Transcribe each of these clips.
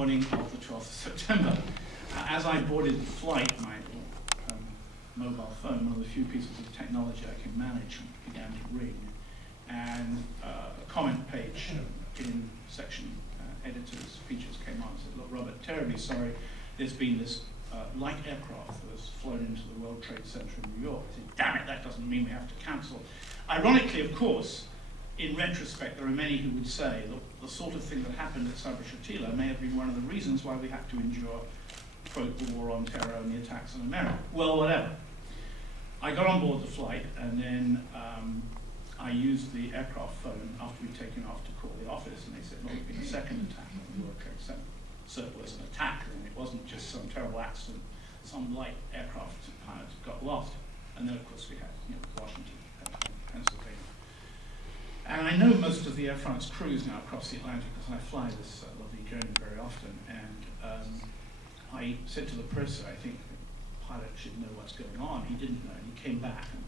morning of the 12th of September. As I boarded the flight, my mobile phone, one of the few pieces of technology I can manage, began to ring. And a comment page in section editors features came on and said, look, Robert, terribly sorry, there's been this light aircraft that has flown into the World Trade Center in New York. I said, damn it, that doesn't mean we have to cancel. Ironically, of course, in retrospect, there are many who would say that the sort of thing that happened at Sabra Shatila may have been one of the reasons why we had to endure, quote, the war on terror and the attacks on America. Well, whatever. I got on board the flight, and then I used the aircraft phone after we'd taken off to call the office, and they said, no, there's been a second attack on the World Trade Center. So it was an attack, and it wasn't just some terrible accident. Some light aircraft pilot got lost. And then, of course, we had Washington and Pennsylvania. And I know most of the Air France crews now across the Atlantic because I fly this lovely journey very often. And I said to the purser, I think the pilot should know what's going on. He didn't know, and he came back and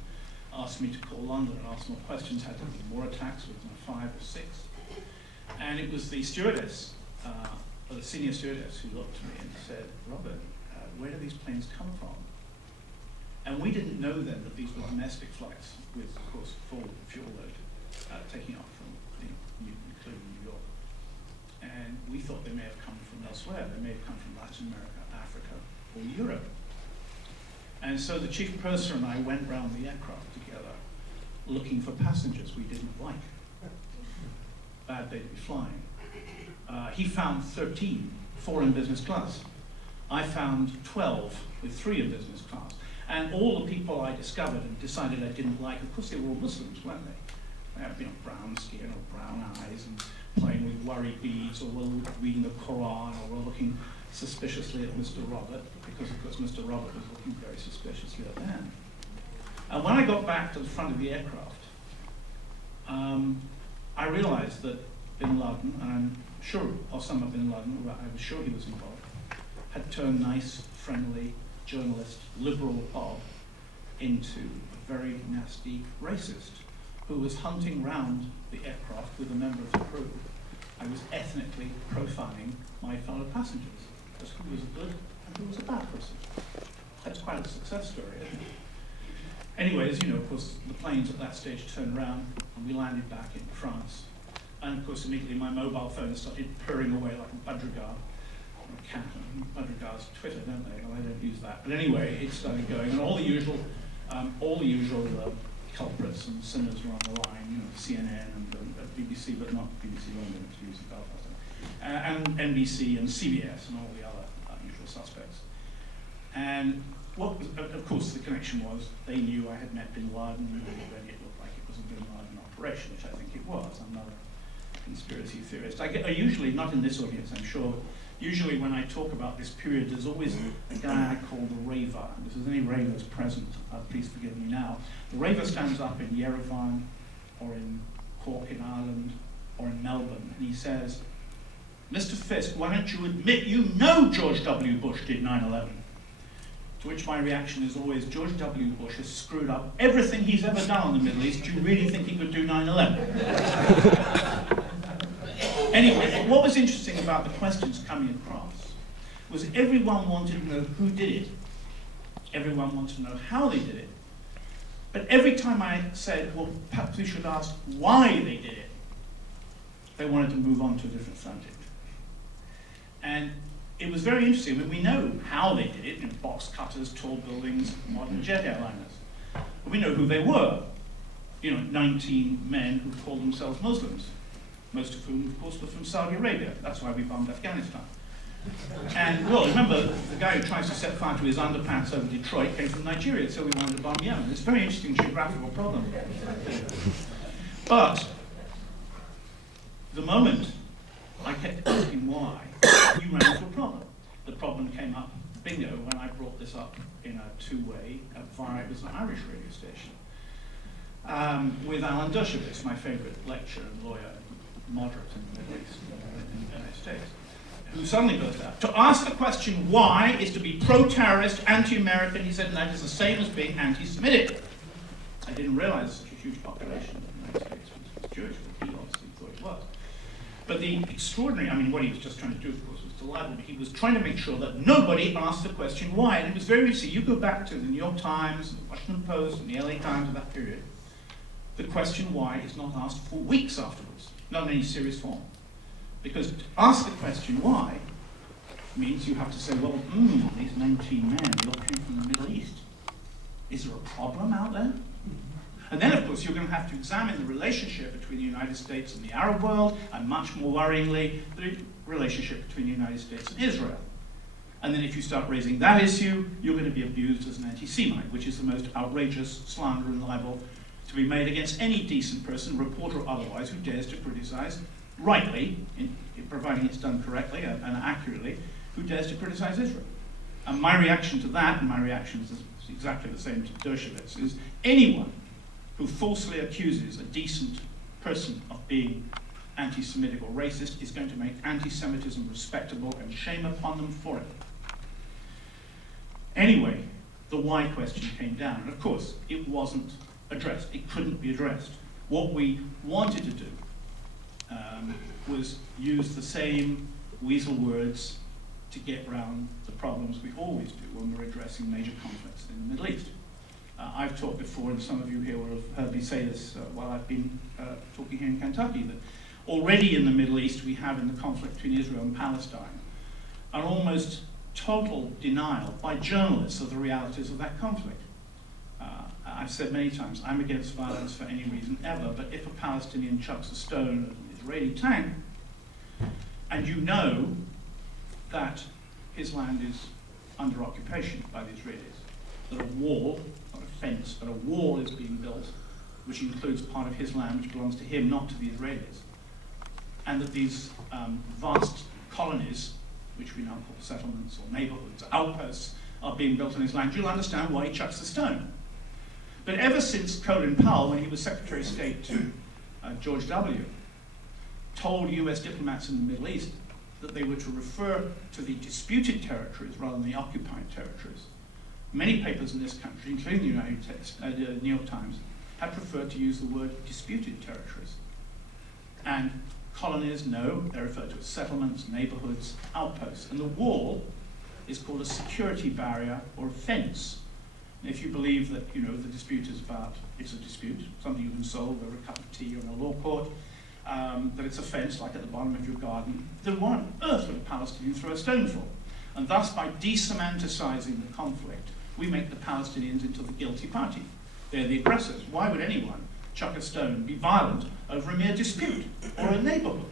asked me to call London and ask more questions. Had there been more attacks? Was there 5 or 6? And it was the stewardess, or the senior stewardess, who looked at me and said, Robert, where do these planes come from? And we didn't know then that these were domestic flights with, of course, full fuel load, taking off from including New York. And we thought they may have come from elsewhere. They may have come from Latin America, Africa, or Europe. And so the chief purser and I went round the aircraft together looking for passengers we didn't like. Bad day to be flying. He found 13, 4 in business class. I found 12 with 3 in business class. And all the people I discovered and decided I didn't like, of course they were all Muslims, weren't they? They had brown skin or brown eyes and playing with worry beads, or were reading the Quran, or were looking suspiciously at Mr. Robert, because of course Mr. Robert was looking very suspiciously at them. And when I got back to the front of the aircraft, I realized that bin Laden, and I'm sure Osama bin Laden, I was sure he was involved, had turned nice, friendly, journalist, liberal Bob into a very nasty racist who was hunting round the aircraft with a member of the crew. I was ethnically profiling my fellow passengers as who was a good and who was a bad person. That's quite a success story, isn't it? Anyway, as you know, of course, the planes at that stage turned around and we landed back in France. And of course, immediately my mobile phone started purring away like a budgergar. Cat. Budgergars Twitter, don't they? Well, I don't use that. But anyway, it started going, and all the usual culprits and sinners were on the line. CNN and BBC, but not BBC London, to use Belfast, and NBC and CBS and all the other usual suspects. And what was, of course, the connection was they knew I had met bin Laden, and it looked like it was a bin Laden operation, which I think it was. I'm not a conspiracy theorist. I usually, not in this audience, I'm sure. Usually when I talk about this period, there's always a guy I call the raver. And if there's any ravers present, please forgive me now. The raver stands up in Yerevan, or in Cork in Ireland, or in Melbourne, and he says, Mr. Fisk, why don't you admit you know George W. Bush did 9/11? To which my reaction is always, George W. Bush has screwed up everything he's ever done on the Middle East. Do you really think he could do 9/11? Anyway, what was interesting about the questions coming across was everyone wanted to know who did it. Everyone wanted to know how they did it. But every time I said, well, perhaps we should ask why they did it, they wanted to move on to a different subject. And it was very interesting. I mean, we know how they did it, box cutters, tall buildings, modern jet airliners. But we know who they were. 19 men who called themselves Muslims. Most of whom, of course, were from Saudi Arabia. That's why we bombed Afghanistan. And, well, remember, the guy who tries to set fire to his underpants over Detroit came from Nigeria, so we wanted to bomb Yemen. It's a very interesting geographical problem. But the moment I kept asking why, you ran into a problem. The problem came up, bingo, when I brought this up in a two-way via, it was an Irish radio station, with Alan Dershowitz, my favorite lecturer and lawyer, moderate in the Middle East, in the United States, who suddenly burst out. To ask the question why is to be pro-terrorist, anti-American, he said, and that is the same as being anti-Semitic. I didn't realize such a huge population in the United States was Jewish, but he obviously thought it was. But the extraordinary, I mean, what he was just trying to do, of course, was to libel, but he was trying to make sure that nobody asked the question why. And it was very easy. You go back to the New York Times, the Washington Post, and the LA Times of that period, the question why is not asked for weeks afterwards, not in any serious form. Because to ask the question why means you have to say, well, these 19 men, they all came from the Middle East. Is there a problem out there? And then, of course, you're going to have to examine the relationship between the United States and the Arab world, and much more worryingly, the relationship between the United States and Israel. And then if you start raising that issue, you're going to be abused as an anti-Semite, which is the most outrageous slander and libel to be made against any decent person, reporter or otherwise, who dares to criticize, rightly, providing it's done correctly and accurately, who dares to criticize Israel. And my reaction to that, and my reaction is exactly the same to Dershowitz, is anyone who falsely accuses a decent person of being anti-Semitic or racist is going to make anti-Semitism respectable, and shame upon them for it. Anyway, the why question came down, and of course, it wasn't addressed. It couldn't be addressed. What we wanted to do was use the same weasel words to get around the problems we always do when we're addressing major conflicts in the Middle East. I've talked before, and some of you here will have heard me say this while I've been talking here in Kentucky, that already in the Middle East we have, in the conflict between Israel and Palestine, an almost total denial by journalists of the realities of that conflict. I've said many times, I'm against violence for any reason ever, but if a Palestinian chucks a stone at an Israeli tank, and you know that his land is under occupation by the Israelis, that a wall, not a fence, but a wall is being built, which includes part of his land, which belongs to him, not to the Israelis, and that these vast colonies, which we now call settlements or neighborhoods or outposts, are being built on his land, you'll understand why he chucks the stone. But ever since Colin Powell, when he was Secretary of State to George W., told US diplomats in the Middle East that they were to refer to the disputed territories rather than the occupied territories, many papers in this country, including the New York Times, have preferred to use the word disputed territories. And colonies, no, they're referred to as settlements, neighborhoods, outposts. And the wall is called a security barrier or a fence. And if you believe that, the dispute is about, it's a dispute, something you can solve over a cup of tea or in a law court, that it's a fence like at the bottom of your garden, then what on earth would a Palestinian throw a stone for? And thus, by desemanticizing the conflict, we make the Palestinians into the guilty party. They're the aggressors. Why would anyone chuck a stone and be violent over a mere dispute or a neighborhood?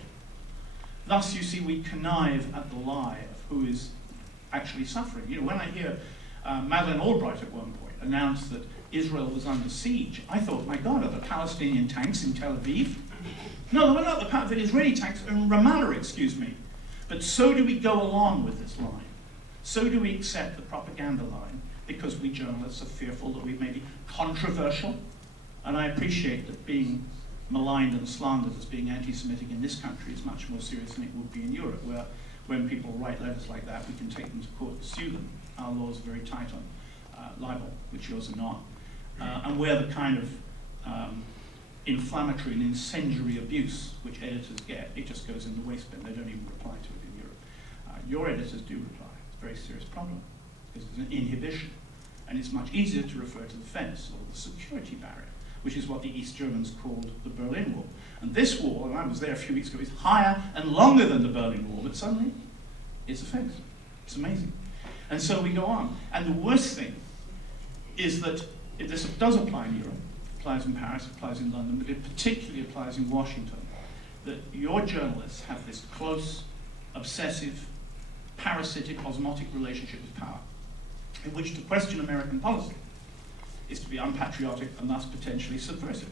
Thus, you see, we connive at the lie of who is actually suffering. When I hear Madeleine Albright at one point announce that Israel was under siege, I thought, my God, are the Palestinian tanks in Tel Aviv? No, they're not. The Israeli tanks are in Ramallah, excuse me. But so do we go along with this line. So do we accept the propaganda line, because we journalists are fearful that we may be controversial. And I appreciate that being maligned and slandered as being anti-Semitic in this country is much more serious than it would be in Europe, where when people write letters like that, we can take them to court and sue them. Our laws are very tight on libel, which yours are not. And where the kind of inflammatory and incendiary abuse which editors get, it just goes in the waste bin. They don't even reply to it in Europe. Your editors do reply. It's a very serious problem, because there's an inhibition. And it's much easier to refer to the fence or the security barrier, which is what the East Germans called the Berlin Wall. And this wall, and I was there a few weeks ago, is higher and longer than the Berlin Wall, but suddenly it's a fence. It's amazing. And so we go on. And the worst thing is that this does apply in Europe, it applies in Paris, it applies in London, but it particularly applies in Washington, that your journalists have this close, obsessive, parasitic, osmotic relationship with power, in which to question American policy is to be unpatriotic and thus potentially subversive.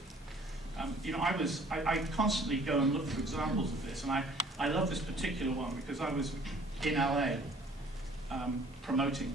I constantly go and look for examples of this, and I love this particular one because I was in LA promoting